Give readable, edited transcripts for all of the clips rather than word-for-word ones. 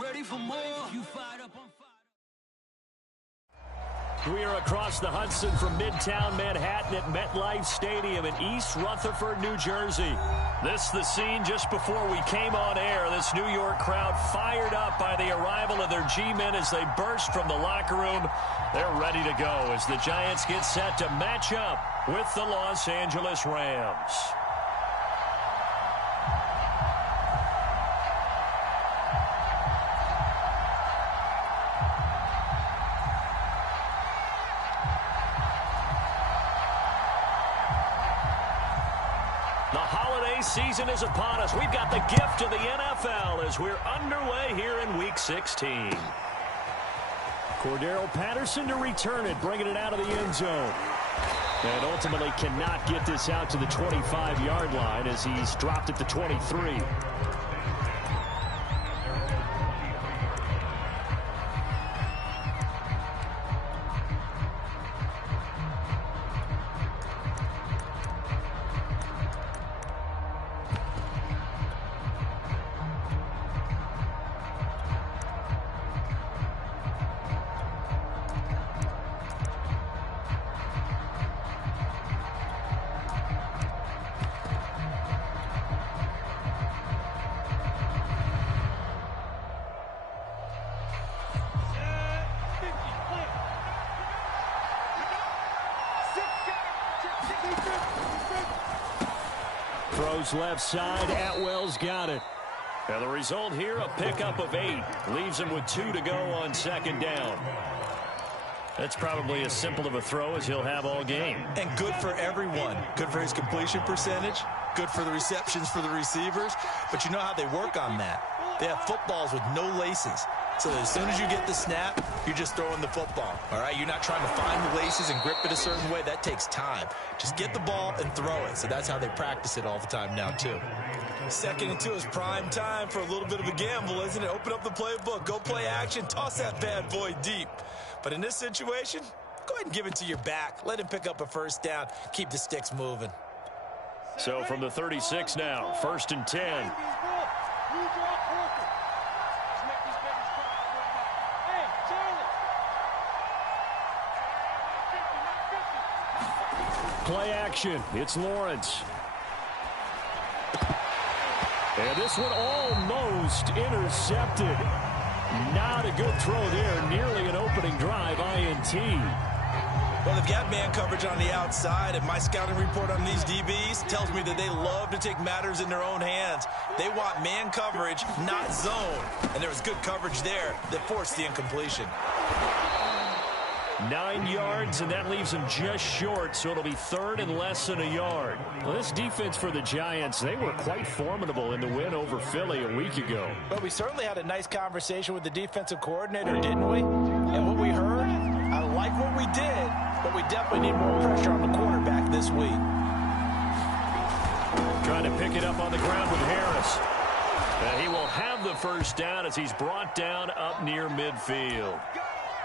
ready for more? We are across the Hudson from Midtown Manhattan at MetLife Stadium in East Rutherford, New Jersey. This the scene just before we came on air. This New York crowd fired up by the arrival of their G-men as they burst from the locker room. They're ready to go as the Giants get set to match up with the Los Angeles Rams. The holiday season is upon us. We've got the gift of the NFL as we're underway here in Week 16. Cordero Patterson to return it, bringing it out of the end zone. And ultimately cannot get this out to the 25-yard line as he's dropped at the 23. Throws left side. Atwell's got it. And the result here, a pickup of 8. Leaves him with 2 to go on second down. That's probably as simple of a throw as he'll have all game. And good for everyone. Good for his completion percentage. Good for the receptions for the receivers. But you know how they work on that. They have footballs with no laces. So as soon as you get the snap, you're just throwing the football. All right, you're not trying to find the laces and grip it a certain way. That takes time. Just get the ball and throw it. So that's how they practice it all the time now, too. 2nd and 2 is prime time for a little bit of a gamble, isn't it? Open up the playbook. Go play action. Toss that bad boy deep. But in this situation, go ahead and give it to your back. Let him pick up a first down. Keep the sticks moving. So from the 36 now, 1st and 10. Play action. It's Lawrence. And this one almost intercepted. Not a good throw there. Nearly an opening drive INT. Well, they've got man coverage on the outside, and my scouting report on these DBs tells me that they love to take matters in their own hands. They want man coverage, not zone. And there was good coverage there that forced the incompletion. 9 yards, and that leaves him just short, so it'll be 3rd and less than a yard. Well, this defense for the Giants, they were quite formidable in the win over Philly a week ago. But we certainly had a nice conversation with the defensive coordinator, didn't we? And what we heard, I like what we did, but we definitely need more pressure on the quarterback this week. Trying to pick it up on the ground with Harris. And he will have the first down as he's brought down up near midfield.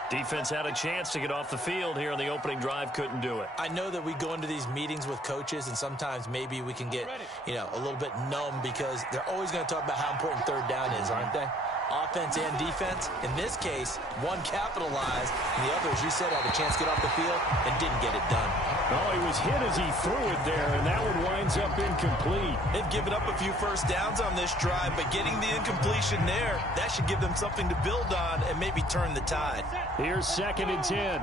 Defense had a chance to get off the field here on the opening drive, couldn't do it. I know that we go into these meetings with coaches, and sometimes maybe we can get, a little bit numb because they're always going to talk about how important 3rd down is, aren't they? Offense and defense. In this case, one capitalized, and the other, as you said, had a chance to get off the field and didn't get it done. Well, he was hit as he threw it there, and that one winds up incomplete. They've given up a few first downs on this drive, but getting the incompletion there, that should give them something to build on and maybe turn the tide. Here's 2nd and 10.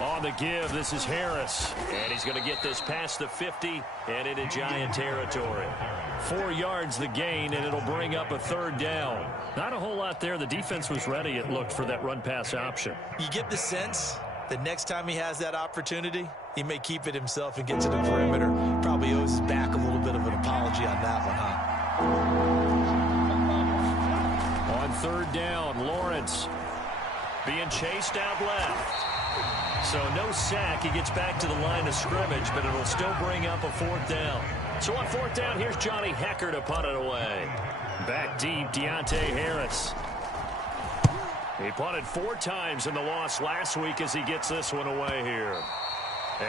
On the give, this is Harris. And he's going to get this past the 50 and into Giant territory. 4 yards the gain, and it'll bring up a 3rd down. Not a whole lot there. The defense was ready, it looked, for that run-pass option. You get the sense that next time he has that opportunity, he may keep it himself and get to the perimeter. Probably owes his back a little bit of an apology on that one, huh? On 3rd down, Lawrence being chased out left. So no sack. He gets back to the line of scrimmage, but it'll still bring up a 4th down. So on 4th down, here's Johnny Hecker to punt it away. Back deep, Deontay Harris. He punted 4 times in the loss last week as he gets this one away here.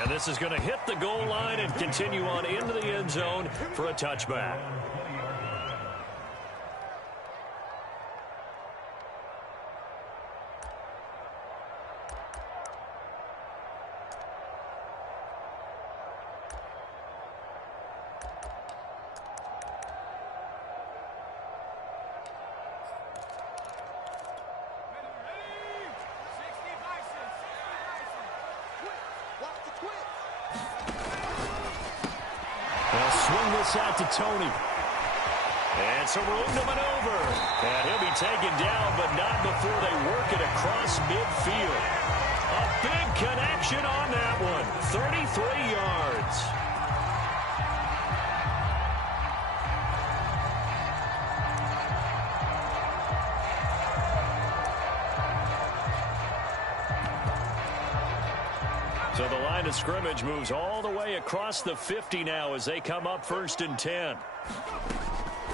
And this is going to hit the goal line and continue on into the end zone for a touchback. Swing this out to Tony. And some room to maneuver. And he'll be taken down, but not before they work it across midfield. A big connection on that one. 33 yards. So the line of scrimmage moves all the way across the 50 now as they come up 1st and 10.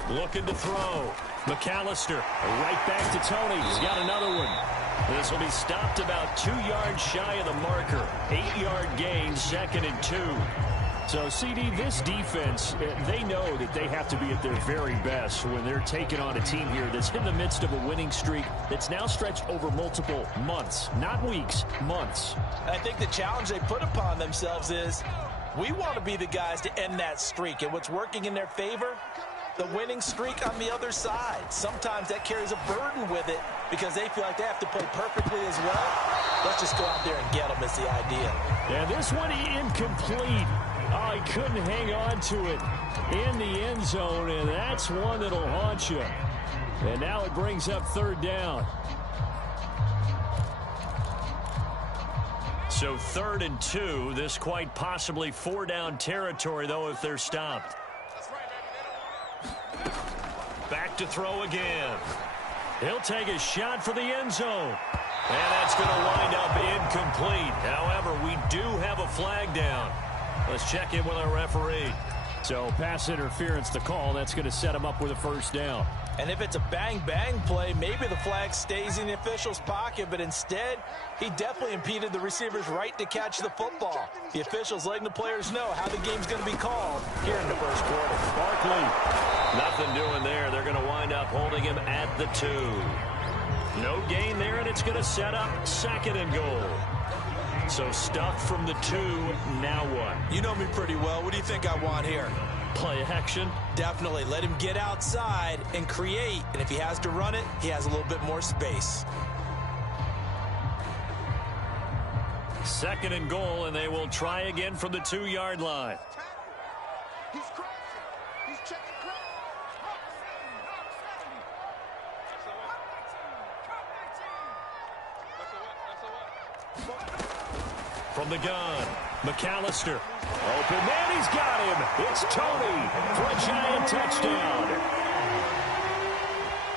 Looking to throw. McAllister right back to Tony. He's got another one. This will be stopped about 2 yards shy of the marker. 8-yard gain, 2nd and 2. So, CD, this defense, they know that they have to be at their very best when they're taking on a team here that's in the midst of a winning streak that's now stretched over multiple months, not weeks, months. And I think the challenge they put upon themselves is we want to be the guys to end that streak. And what's working in their favor? The winning streak on the other side. Sometimes that carries a burden with it because they feel like they have to play perfectly as well. Let's just go out there and get them is the idea. And this one incomplete. Oh, he couldn't hang on to it in the end zone, and that's one that'll haunt you. And now it brings up 3rd down. So 3rd and 2, this quite possibly 4-down territory, though, if they're stopped. Back to throw again. He'll take a shot for the end zone. And that's going to wind up incomplete. However, we do have a flag down. Let's check in with our referee. So pass interference, the call. That's going to set him up with a 1st down. And if it's a bang-bang play, maybe the flag stays in the official's pocket, but instead, he definitely impeded the receiver's right to catch the football. The official's letting the players know how the game's going to be called here in the 1st quarter. Barkley, nothing doing there. They're going to wind up holding him at the 2. No gain there, and it's going to set up 2nd and goal. So stuffed from the 2, now what? You know me pretty well. What do you think I want here? Play action? Definitely. Let him get outside and create. And if he has to run it, he has a little bit more space. 2nd and goal, and they will try again from the 2-yard line. He's crashing. He's checking crowd. From the gun, McAllister. Open man, he's got him. It's Tony for a giant touchdown.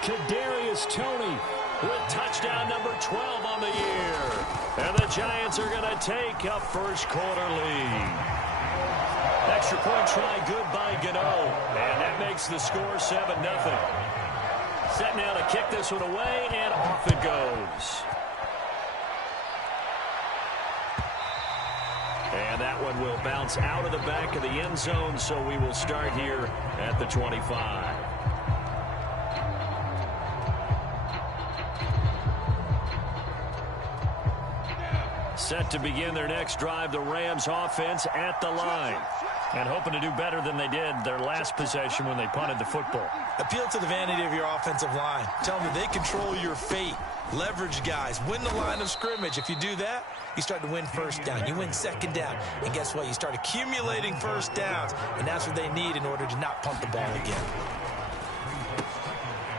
Kadarius Toney with touchdown number 12 on the year. And the Giants are going to take a 1st quarter lead. Extra point try good by Gano. And that makes the score 7-0. Set now to kick this one away, and off it goes. And that one will bounce out of the back of the end zone, so we will start here at the 25. Set to begin their next drive, the Rams offense at the line. And hoping to do better than they did their last possession when they punted the football. Appeal to the vanity of your offensive line. Tell them that they control your fate. Leverage guys. Win the line of scrimmage. If you do that, you start to win 1st down. You win 2nd down. And guess what? You start accumulating 1st downs. And that's what they need in order to not punt the ball again.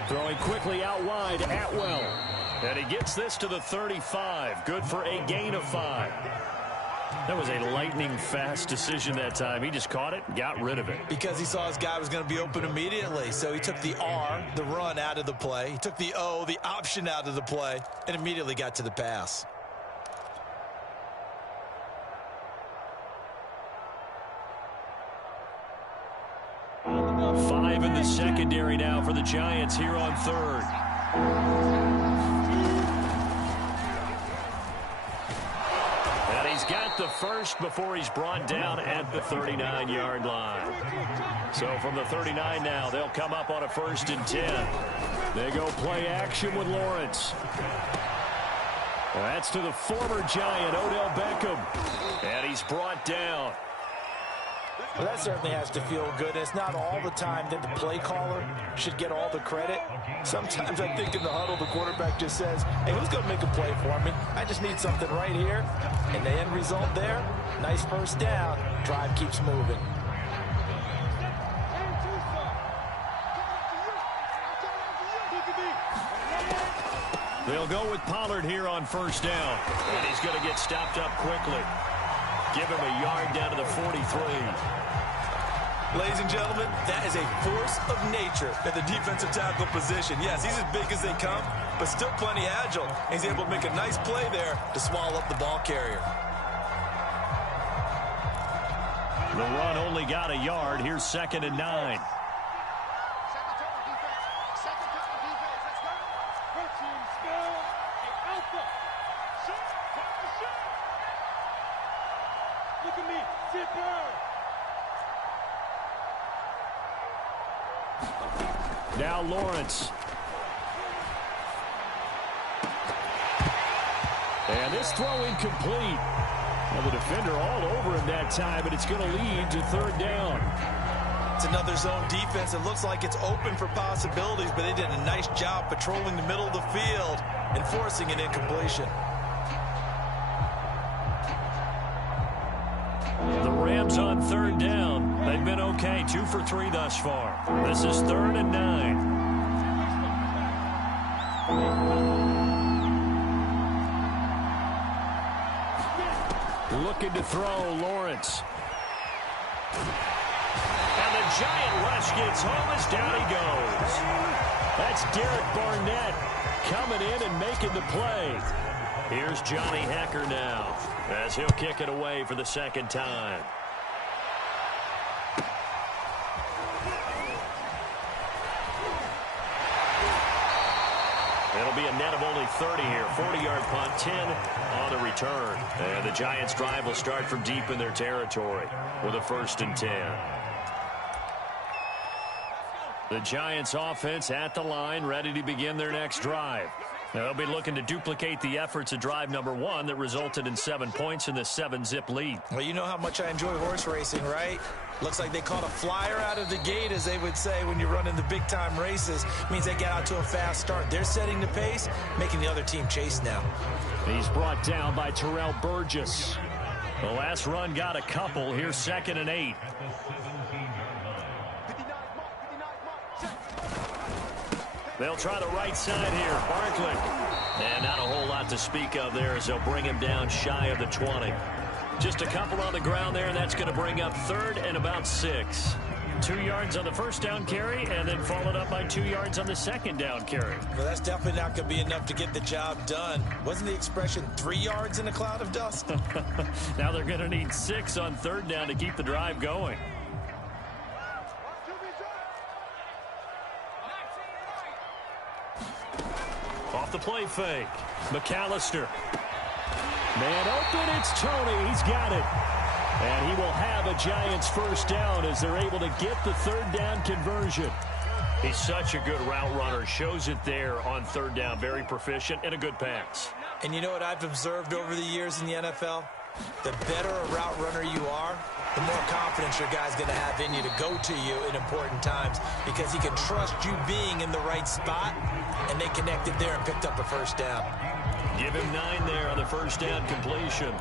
Throwing quickly out wide, Atwell. And he gets this to the 35. Good for a gain of 5. That was a lightning-fast decision that time. He just caught it and got rid of it. Because he saw his guy was going to be open immediately. So he took the R, the run, out of the play. He took the O, the option, out of the play, and immediately got to the pass. Five in the secondary now for the Giants here on 3rd. He's got the the first before he's brought down at the 39-yard line. So from the 39 now, they'll come up on a 1st and 10. They go play action with Lawrence. That's to the former Giant, Odell Beckham. And he's brought down. Well, that certainly has to feel good. It's not all the time that the play caller should get all the credit. Sometimes I think in the huddle, the quarterback just says, hey, who's going to make a play for me? I just need something right here. And the end result there, nice first down. Drive keeps moving. They'll go with Pollard here on 1st down. And he's going to get stopped up quickly. Give him a yard down to the 43. Ladies and gentlemen, that is a force of nature at the defensive tackle position. Yes, he's as big as they come, but still plenty agile. He's able to make a nice play there to swallow up the ball carrier. The run only got a yard. Here's 2nd and 9. Now Lawrence. And this throw incomplete. Well, the defender all over him that time, and it's going to lead to 3rd down. It's another zone defense. It looks like it's open for possibilities, but they did a nice job patrolling the middle of the field and forcing an incompletion. The Rams on 3rd down. They've been okay, 2 for 3 thus far. This is 3rd and 9. Looking to throw, Lawrence. And the Giant rush gets home as down he goes. That's Derek Barnett coming in and making the play. Here's Johnny Hecker now as he'll kick it away for the 2nd time. It'll be a net of only 30 here. 40-yard punt, 10 on the return. And the Giants' drive will start from deep in their territory with a 1st and 10. The Giants' offense at the line, ready to begin their next drive. Now, they'll be looking to duplicate the efforts of drive number 1 that resulted in 7 points in the 7-zip lead. Well, you know how much I enjoy horse racing, right? Looks like they caught a flyer out of the gate, as they would say when you're running the big-time races. Means they get out to a fast start. They're setting the pace, making the other team chase now. He's brought down by Terrell Burgess. The last run got a couple. Here's 2nd and 8. They'll try the right side here. Barkley. And not a whole lot to speak of there as they'll bring him down shy of the 20. Just a couple on the ground there, and that's going to bring up 3rd and about 6. 2 yards on the 1st down carry, and then followed up by 2 yards on the 2nd down carry. Well, that's definitely not going to be enough to get the job done. Wasn't the expression 3 yards in a cloud of dust? Now they're going to need 6 on 3rd down to keep the drive going. Off the play fake. McAllister. Man open, it's Tony. He's got it. And he will have a Giants 1st down as they're able to get the 3rd down conversion. He's such a good route runner. Shows it there on 3rd down. Very proficient and a good pass. And you know what I've observed over the years in the NFL? The better a route runner you are, the more confidence your guy's going to have in you to go to you in important times because he can trust you being in the right spot, and they connected there and picked up a 1st down. Give him 9 there on the 1st down completion.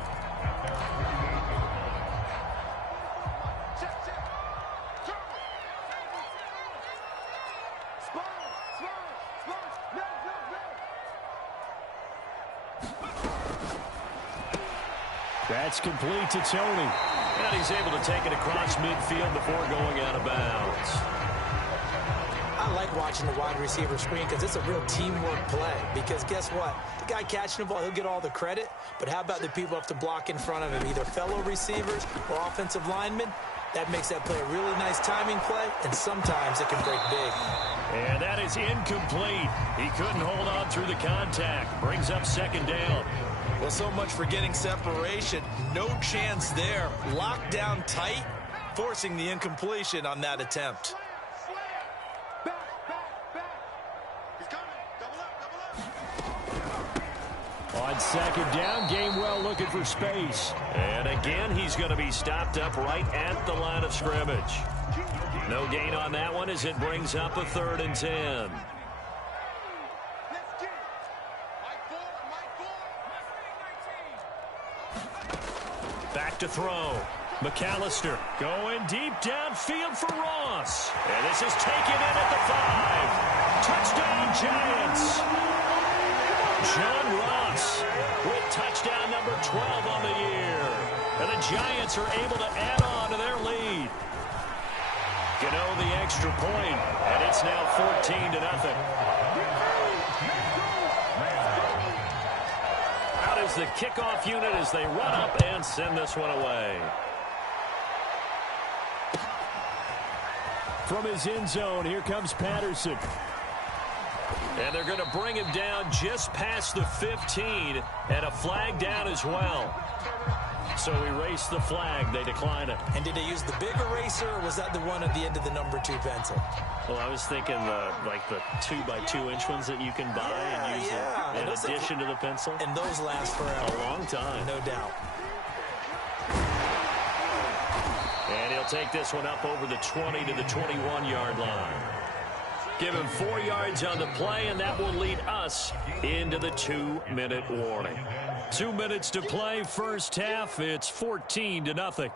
That's complete to Tony. And he's able to take it across midfield before going out of bounds. I like watching the wide receiver screen because it's a real teamwork play. Because guess what? The guy catching the ball, he'll get all the credit. But how about the people have to block in front of him, either fellow receivers or offensive linemen? That makes that play a really nice timing play, and sometimes it can break big. And that is incomplete. He couldn't hold on through the contact. Brings up 2nd down. Well, so much for getting separation. No chance there. Locked down tight, forcing the incompletion on that attempt. On second down, Gainwell looking for space. And again, he's going to be stopped up right at the line of scrimmage. No gain on that one as it brings up a 3rd and 10. Back to throw. McAllister going deep downfield for Ross. And this is taken in at the 5. Touchdown, Giants. John Ross with touchdown number 12 on the year. And the Giants are able to add on to their lead. Gano the extra point, and it's now 14-0. Out is the kickoff unit as they run up and send this one away. From his end zone, here comes Patterson. And they're going to bring him down just past the 15, and a flag down as well. So erase the flag. They decline it. And did they use the big eraser, or was that the one at the end of the number 2 pencil? Well, I was thinking the 2x2-inch ones that you can buy and use in addition to the pencil. And those last forever. A long time. No doubt. And he'll take this one up over the 20 to the 21-yard line. Give him 4 yards on the play, and that will lead us into the 2-minute warning. 2 minutes to play, first half. It's 14-0.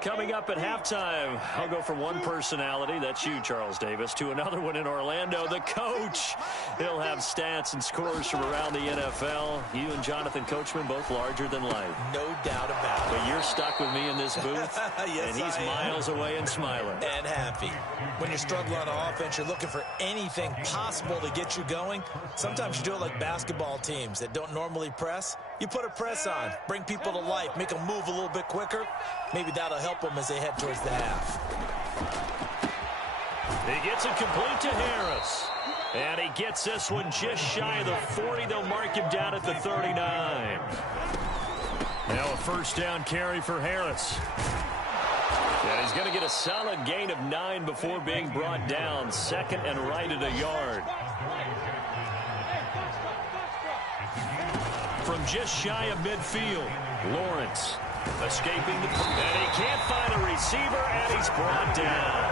Coming up at halftime, I'll go from one personality, that's you, Charles Davis, to another one in Orlando, the coach. He'll have stats and scores from around the NFL. You and Jonathan Coachman, both larger than life. No doubt about it. But you're stuck with me in this booth, yes, and he's miles away and smiling. And happy. When you're struggling on offense, you're looking for anything possible to get you going. Sometimes you do it like basketball teams that don't normally press. You put a press on, bring people to life, make them move a little bit quicker. Maybe that'll help them as they head towards the half. He gets it complete to Harris. And he gets this one just shy of the 40. They'll mark him down at the 39. Now a first down carry for Harris. And he's going to get a solid gain of 9 before being brought down. 2nd and right at a yard. From just shy of midfield, Lawrence escaping the... And he can't find a receiver, and he's brought down.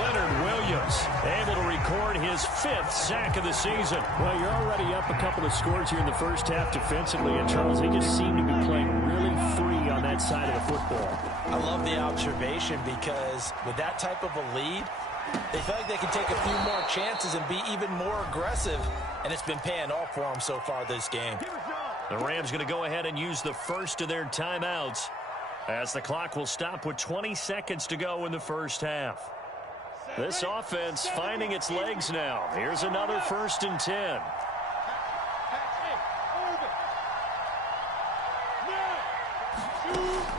Leonard Williams able to record his 5th sack of the season. Well, you're already up a couple of scores here in the first half defensively, and Charles, they just seem to be playing really free on that side of the football. I love the observation because with that type of a lead, they feel like they can take a few more chances and be even more aggressive, and it's been paying off for them so far this game. The Rams going to go ahead and use the first of their timeouts as the clock will stop with 20 seconds to go in the first half. This offense finding its legs now. Here's another 1st and 10.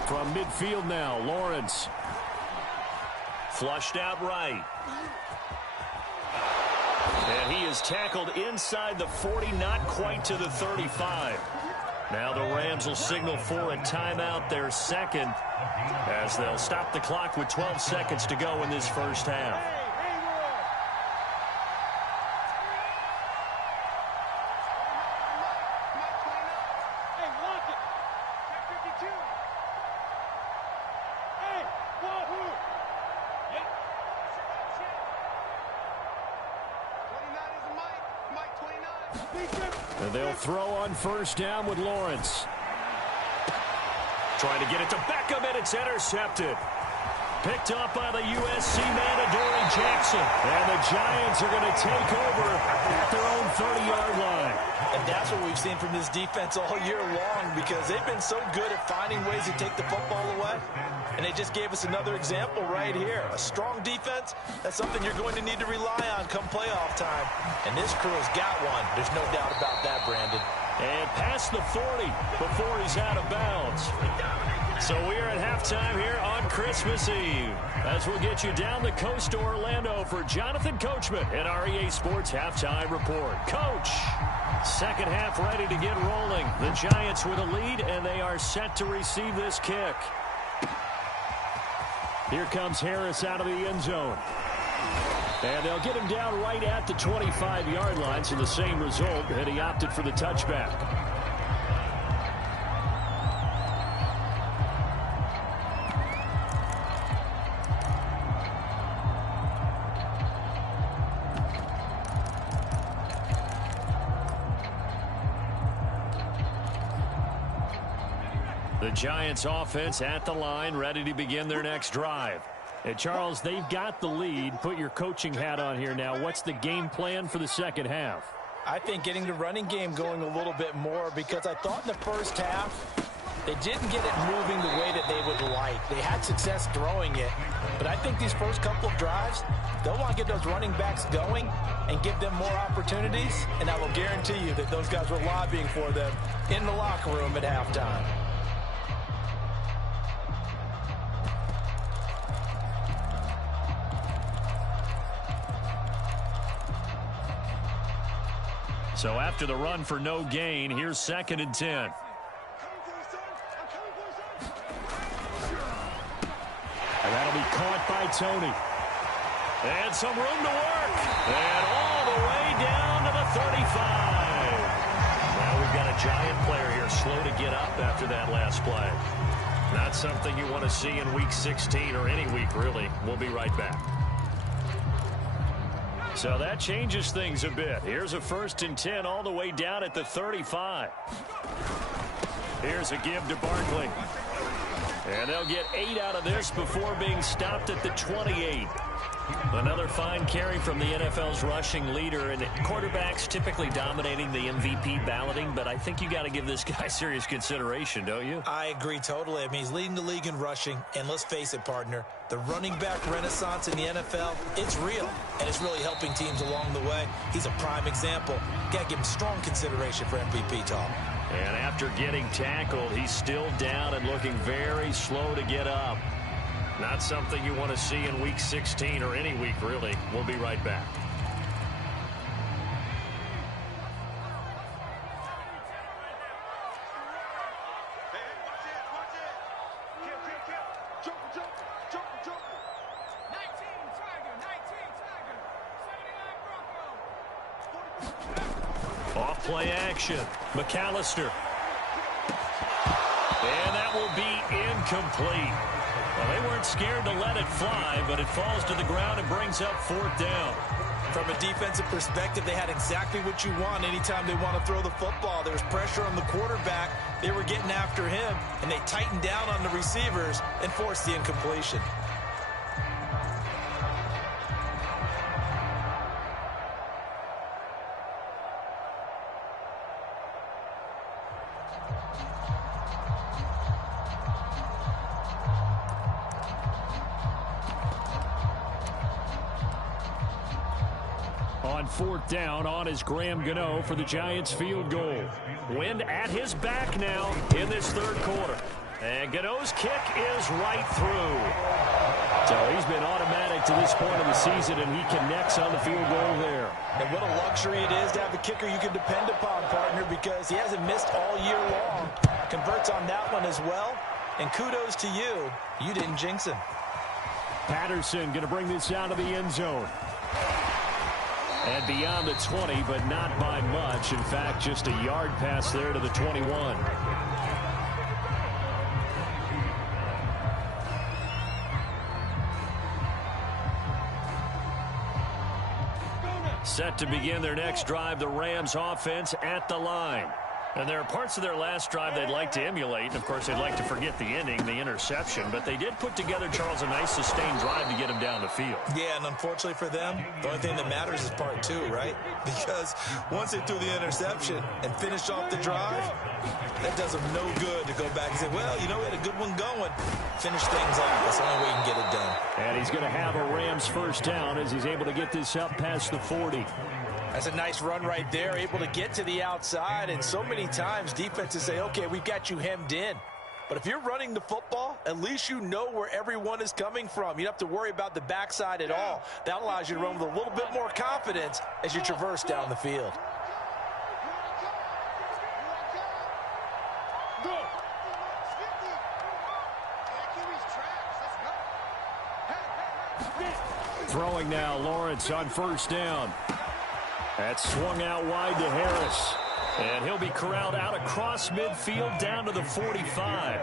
From midfield now, Lawrence. Flushed out right. And he is tackled inside the 40, not quite to the 35. Now the Rams will signal for a timeout, their 2nd, as they'll stop the clock with 12 seconds to go in this first half. And they'll throw on first down with Lawrence. Trying to get it to Beckham, and it's intercepted. Picked up by the USC man, Adoree Jackson. And the Giants are going to take over at their own 30-yard line. And that's what we've seen from this defense all year long, because they've been so good at finding ways to take the football away. And they just gave us another example right here. A strong defense, that's something you're going to need to rely on come playoff time. And this crew has got one. There's no doubt about that, Brandon. And past the 40 before he's out of bounds. So we are at halftime here on Christmas Eve, as we'll get you down the coast to Orlando for Jonathan Coachman at our EA Sports Halftime Report. Coach, second half ready to get rolling. The Giants with a lead, and they are set to receive this kick. Here comes Harris out of the end zone. And they'll get him down right at the 25-yard line, so the same result, and he opted for the touchback. The Giants offense at the line, ready to begin their next drive. And Charles, they've got the lead. Put your coaching hat on here now. What's the game plan for the second half? I think getting the running game going a little bit more, because I thought in the first half they didn't get it moving the way that they would like. They had success throwing it, but I think these first couple of drives, they'll want to get those running backs going and give them more opportunities, and I will guarantee you that those guys were lobbying for them in the locker room at halftime. So after the run for no gain, here's 2nd and 10. And that'll be caught by Tony. And some room to work. And all the way down to the 35. Now we've got a Giant player here slow to get up after that last play. Not something you want to see in Week 16 or any week, really. We'll be right back. So that changes things a bit. Here's a 1st and 10 all the way down at the 35. Here's a give to Barkley. And they'll get 8 out of this before being stopped at the 28. Another fine carry from the NFL's rushing leader, and quarterbacks typically dominating the MVP balloting, but I think you got to give this guy serious consideration, don't you? I agree totally. I mean, he's leading the league in rushing, and let's face it, partner, the running back renaissance in the NFL, it's real, and it's really helping teams along the way. He's a prime example. Got to give him strong consideration for MVP talk. And after getting tackled, he's still down and looking very slow to get up. Not something you want to see in Week 16 or any week, really. We'll be right back. Off play action. McAllister. And that will be incomplete. Well, they weren't scared to let it fly, but it falls to the ground and brings up 4th down. From a defensive perspective, they had exactly what you want anytime they want to throw the football. There was pressure on the quarterback. They were getting after him, and they tightened down on the receivers and forced the incompletion. On 4th down, on is Graham Gano for the Giants field goal. Wind at his back now in this 3rd quarter. And Gano's kick is right through. So he's been automatic to this point of the season, and he connects on the field goal there. And what a luxury it is to have a kicker you can depend upon, partner, because he hasn't missed all year long. Converts on that one as well. And kudos to you. You didn't jinx him. Patterson going to bring this out of the end zone. And beyond the 20, but not by much. In fact, just a yard pass there to the 21. Set to begin their next drive, the Rams offense at the line. And there are parts of their last drive they'd like to emulate. And, of course, they'd like to forget the ending, the interception. But they did put together, Charles, a nice sustained drive to get him down the field. Yeah, and unfortunately for them, the only thing that matters is part 2, right? Because once they threw the interception and finished off the drive, that does them no good to go back and say, well, you know, we had a good one going. Finish things off. That's the only way you can get it done. And he's going to have a Rams 1st down as he's able to get this up past the 40. That's a nice run right there, able to get to the outside. And so many times defenses say, okay, we've got you hemmed in. But if you're running the football, at least you know where everyone is coming from. You don't have to worry about the backside at all. That allows you to run with a little bit more confidence as you traverse down the field. Throwing now, Lawrence on first down. That's swung out wide to Harris. And he'll be corralled out across midfield down to the 45.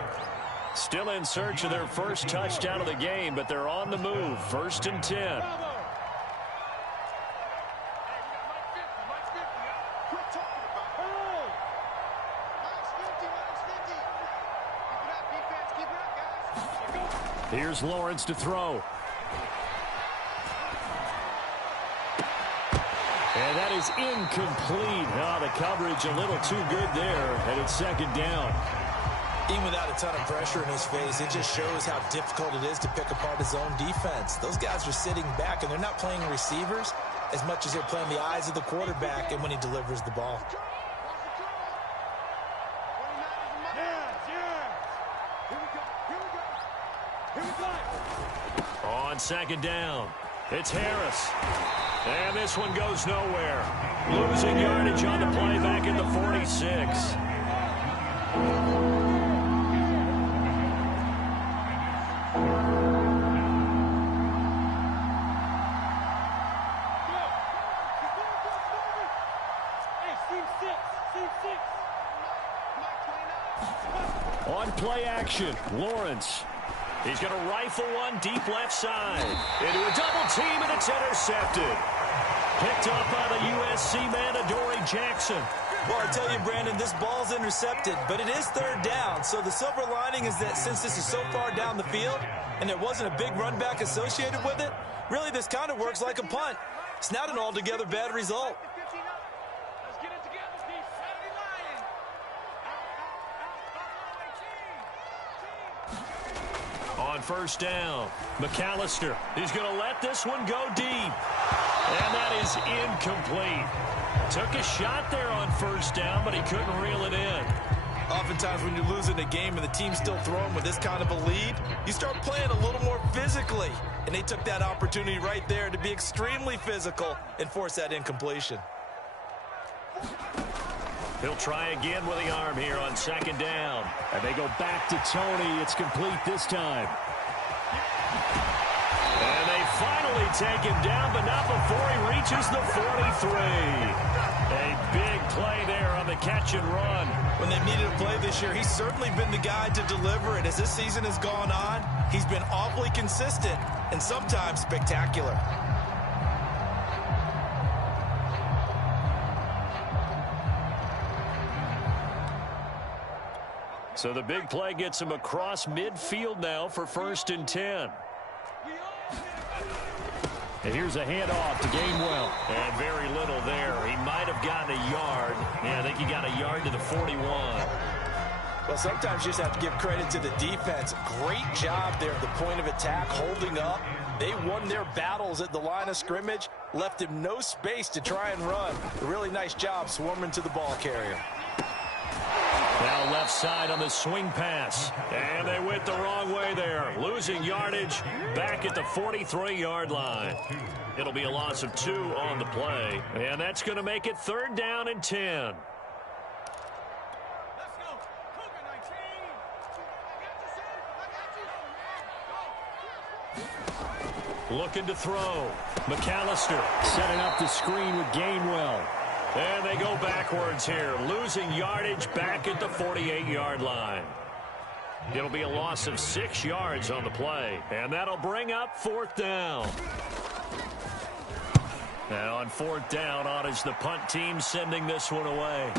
Still in search of their first touchdown of the game, but they're on the move. 1st and 10. Here's Lawrence to throw. And that is incomplete. Oh, the coverage a little too good there, and it's 2nd down. Even without a ton of pressure in his face, it just shows how difficult it is to pick apart his own defense. Those guys are sitting back, and they're not playing receivers as much as they're playing the eyes of the quarterback and when he delivers the ball. On 2nd down, it's Harris. And this one goes nowhere. Losing yardage on the play back at the 46. On play action, Lawrence. He's going to rifle one deep left side. Into a double team, and it's intercepted. Picked up by the USC man, Adoree Jackson. Well, I tell you, Brandon, this ball's intercepted, but it is 3rd down. So the silver lining is that since this is so far down the field and there wasn't a big run back associated with it, really this kind of works like a punt. It's not an altogether bad result. On 1st down, McAllister. He's going to let this one go deep. And that is incomplete. Took a shot there on 1st down, but he couldn't reel it in. Oftentimes when you're losing a game and the team's still throwing with this kind of a lead, you start playing a little more physically. And they took that opportunity right there to be extremely physical and force that incompletion. He'll try again with the arm here on 2nd down. And they go back to Tony. It's complete this time. And they finally take him down, but not before he reaches the 43. A big play there on the catch and run. When they've needed a play this year, he's certainly been the guy to deliver it. As this season has gone on, he's been awfully consistent and sometimes spectacular. So the big play gets him across midfield now for 1st and 10. And here's a handoff to Gainwell. And very little there. He might have gotten a yard. Yeah, I think he got a yard to the 41. Well, sometimes you just have to give credit to the defense. Great job there at the point of attack, holding up. They won their battles at the line of scrimmage, left him no space to try and run. A really nice job swarming to the ball carrier. Now left side on the swing pass. And they went the wrong way there. Losing yardage back at the 43-yard line. It'll be a loss of 2 on the play. And that's going to make it 3rd down and 10. Looking to throw. McAllister setting up the screen with Gainwell. And they go backwards here, losing yardage back at the 48-yard line. It'll be a loss of 6 yards on the play, and that'll bring up 4th down. Now on 4th down, on is the punt team sending this one away.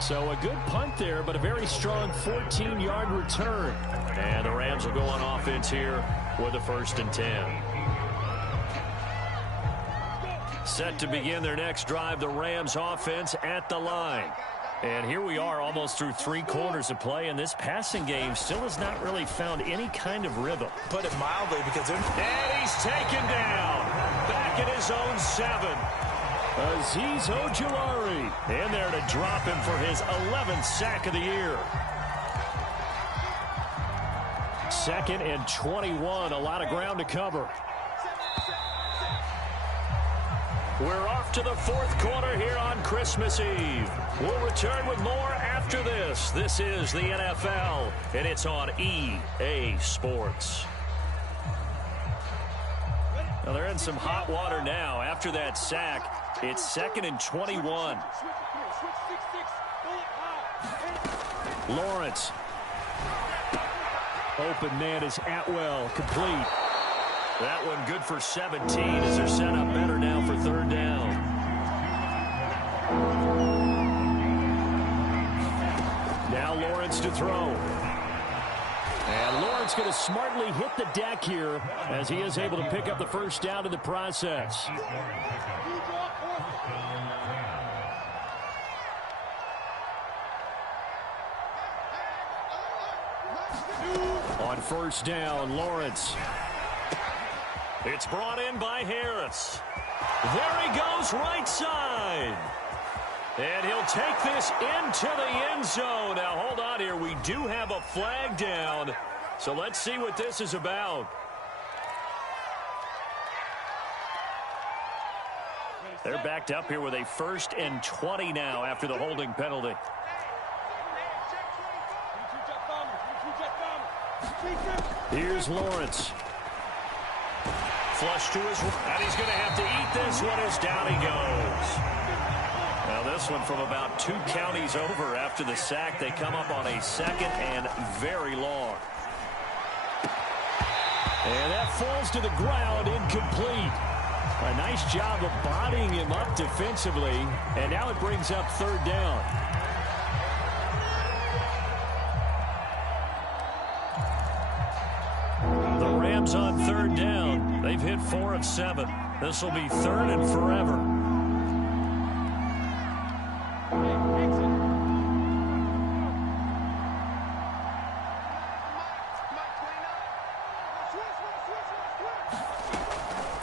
So a good punt there, but a very strong 14-yard return. And the Rams will go on offense here with a 1st and 10. Set to begin their next drive, the Rams offense at the line. And here we are almost through 3 quarters of play, and this passing game still has not really found any kind of rhythm. Put it mildly, because they're... And he's taken down back at his own 7. Azeez Ojulari in there to drop him for his 11th sack of the year. 2nd and 21, a lot of ground to cover. We're off to the 4th quarter here on Christmas Eve. We'll return with more after this. This is the NFL, and it's on EA Sports. Now they're in some hot water now. After that sack, it's 2nd and 21. Lawrence. Open man is Atwell, complete. That one good for 17 as they're set up better now for 3rd down. Now Lawrence to throw. And Lawrence going to smartly hit the deck here as he is able to pick up the 1st down in the process. On 1st down, Lawrence. It's brought in by Harris. There he goes, right side. And he'll take this into the end zone. Now, hold on here. We do have a flag down. So let's see what this is about. They're backed up here with a 1st and 20 now after the holding penalty. Here's Lawrence. Flush to his right, and he's going to have to eat this one as down he goes. Now this one from about 2 counties over after the sack. They come up on a 2nd and very long. And that falls to the ground, incomplete. A nice job of bodying him up defensively, and now it brings up 3rd down. On 3rd down. They've hit 4 of 7. This will be 3rd and forever.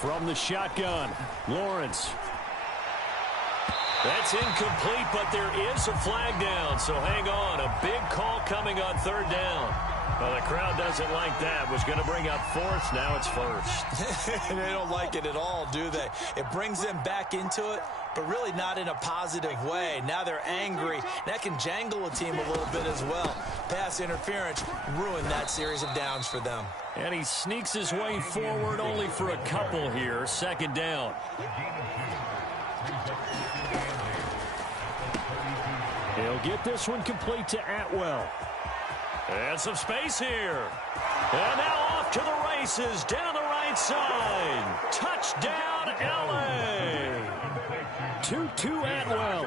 From the shotgun, Lawrence. That's incomplete, but there is a flag down, so hang on. A big call coming on 3rd down. Well, the crowd doesn't like that. Was going to bring up 4th. Now it's 1st. They don't like it at all, do they? It brings them back into it, but really not in a positive way. Now they're angry. That can jangle a team a little bit as well. Pass interference ruined that series of downs for them. And he sneaks his way forward only for a couple here. 2nd down. He'll get this one complete to Atwell. And some space here. And now off to the races down the right side. Touchdown, L.A. 2-2 Atwell.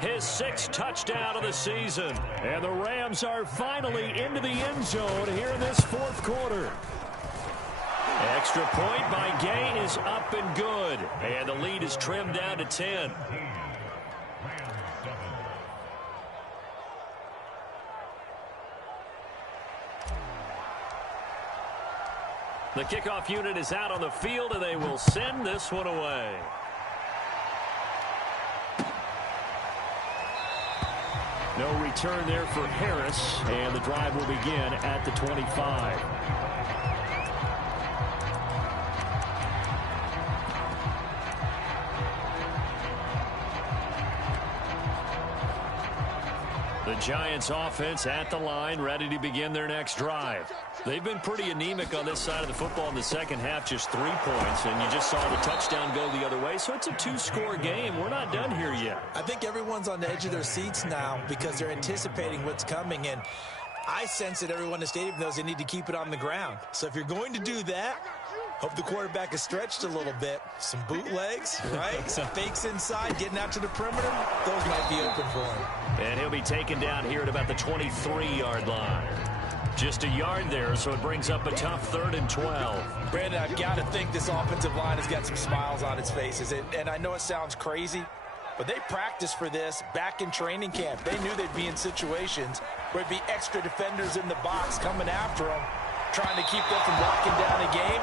His 6th touchdown of the season. And the Rams are finally into the end zone here in this 4th quarter. Extra point by Gay is up and good. And the lead is trimmed down to 10. The kickoff unit is out on the field, and they will send this one away. No return there for Harris, and the drive will begin at the 25. The Giants offense at the line, ready to begin their next drive. They've been pretty anemic on this side of the football in the second half, just 3 points, and you just saw the touchdown go the other way, so it's a 2-score game. We're not done here yet. I think everyone's on the edge of their seats now because they're anticipating what's coming, and I sense that everyone in the stadium knows they need to keep it on the ground. So if you're going to do that, hope the quarterback is stretched a little bit. Some bootlegs, right? Some fakes inside, getting out to the perimeter. Those might be open for him. And he'll be taken down here at about the 23-yard line. Just a yard there, so it brings up a tough 3rd and 12. Brandon, I've got to think this offensive line has got some smiles on its faces. And I know it sounds crazy, but they practiced for this back in training camp. They knew they'd be in situations where it'd be extra defenders in the box coming after them, trying to keep them from locking down a game.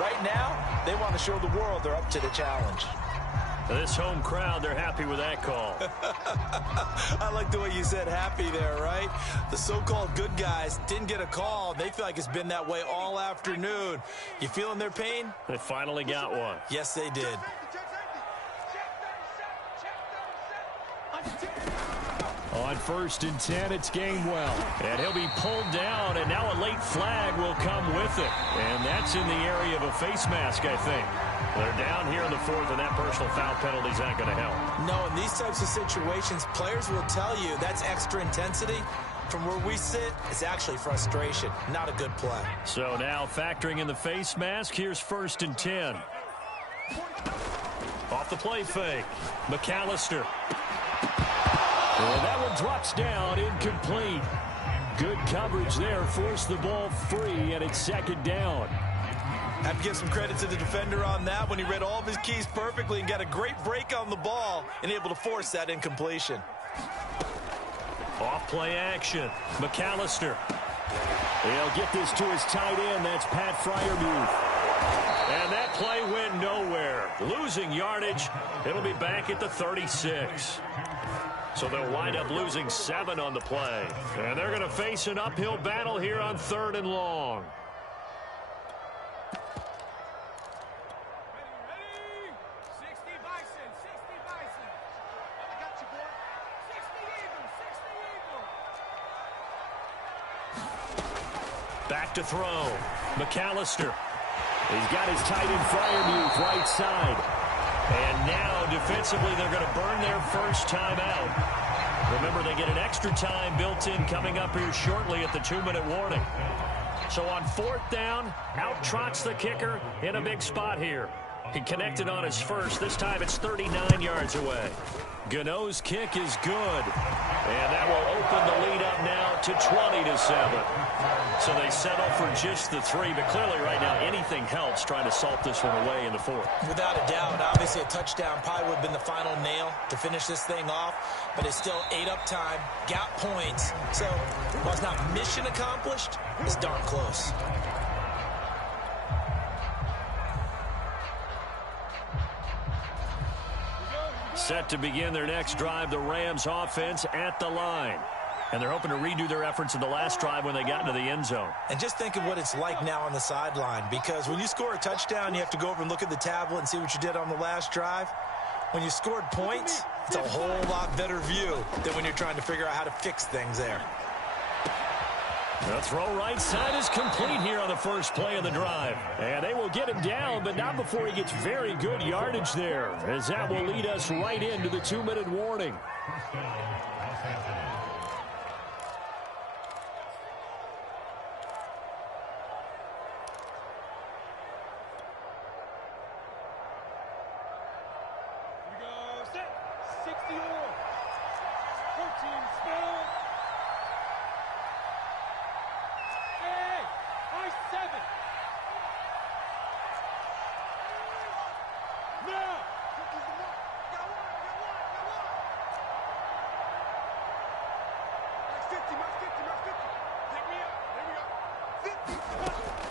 Right now, they want to show the world they're up to the challenge. This home crowd, they're happy with that call. I like the way you said happy there, right? The so-called good guys didn't get a call. They feel like it's been that way all afternoon. You feeling their pain? They finally got one. Yes, they did. On 1st and 10, it's Gainwell. And he'll be pulled down, and now a late flag will come with it. And that's in the area of a face mask, I think. They're down here in the 4th, and that personal foul penalty is not going to help. No, in these types of situations, players will tell you that's extra intensity. From where we sit, it's actually frustration. Not a good play. So now factoring in the face mask, here's 1st and 10. Off the play fake. McAllister. And that one drops down, incomplete. Good coverage there, forced the ball free, and it's 2nd down. Have to give some credit to the defender on that when he read all of his keys perfectly and got a great break on the ball and able to force that incompletion. Off play action. McAllister. He'll get this to his tight end. That's Pat Freiermuth. And that play went nowhere. Losing yardage. It'll be back at the 36. So they'll wind up losing 7 on the play. And they're going to face an uphill battle here on 3rd and long. Back to throw. McAllister. He's got his tight end Freiermuth right side. And now defensively they're going to burn their first time out. Remember, they get an extra time built in coming up here shortly at the 2-minute warning. So on 4th down, out trots the kicker in a big spot here. He connected on his first. This time it's 39 yards away. Gano's kick is good. And that will open the lead up now to 20-7. So they settle for just the 3. But clearly right now anything helps trying to salt this one away in the 4th. Without a doubt, obviously a touchdown probably would have been the final nail to finish this thing off. But it's still 8 up time, got points. So while it's not mission accomplished, it's darn close. Set to begin their next drive, the Rams offense at the line. And they're hoping to redo their efforts in the last drive when they got into the end zone. And just think of what it's like now on the sideline, because when you score a touchdown, you have to go over and look at the tablet and see what you did on the last drive. When you scored points, it's a whole lot better view than when you're trying to figure out how to fix things there. The throw right side is complete here on the first play of the drive. And they will get him down, but not before he gets very good yardage there, as that will lead us right into the 2-minute warning.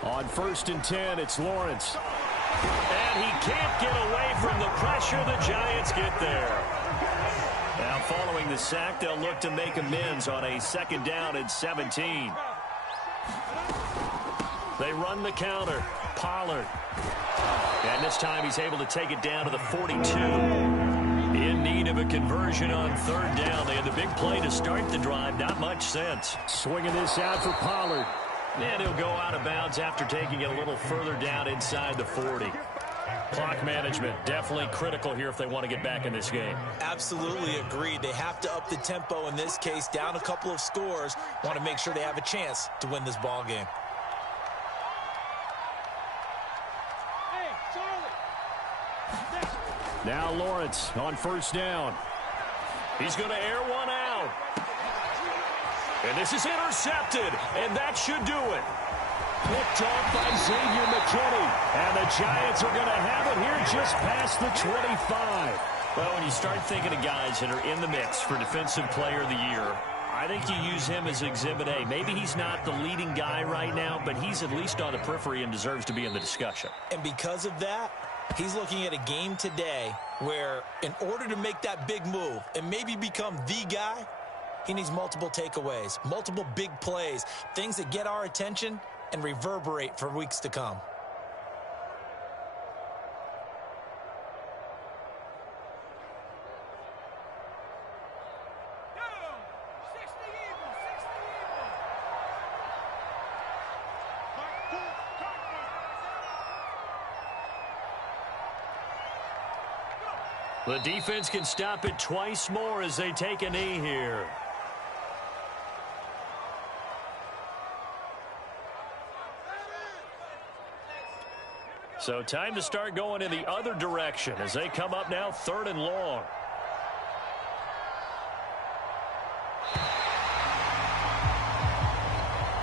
On 1st and 10, it's Lawrence. And he can't get away from the pressure. The Giants get there. Now following the sack, they'll look to make amends on a 2nd down and 17. They run the counter. Pollard. And this time he's able to take it down to the 42. In need of a conversion on 3rd down. They had the big play to start the drive. Not much sense. Swinging this out for Pollard. And he'll go out of bounds after taking it a little further down inside the 40. Clock management definitely critical here if they want to get back in this game. Absolutely agreed. They have to up the tempo in this case, down a couple of scores. Want to make sure they have a chance to win this ball game. Now Lawrence on 1st down. He's going to air one out. And this is intercepted, and that should do it. Picked off by Xavier McKinney. And the Giants are going to have it here just past the 25. Well, when you start thinking of guys that are in the mix for Defensive Player of the Year, I think you use him as Exhibit A. Maybe he's not the leading guy right now, but he's at least on the periphery and deserves to be in the discussion. And because of that, He's looking at a game today where in order to make that big move and maybe become the guy, he needs multiple takeaways, multiple big plays, things that get our attention and reverberate for weeks to come. The defense can stop it twice more as they take a knee here. So time to start going in the other direction as they come up now 3rd and long.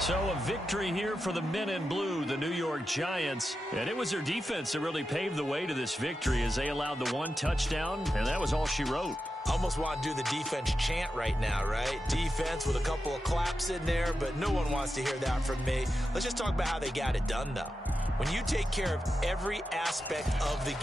So a victory here for the men in blue, the New York Giants. And it was their defense that really paved the way to this victory as they allowed the 1 touchdown, and that was all she wrote. Almost want to do the defense chant right now, right? Defense with a couple of claps in there, but no one wants to hear that from me. Let's just talk about how they got it done, though. When you take care of every aspect of the game,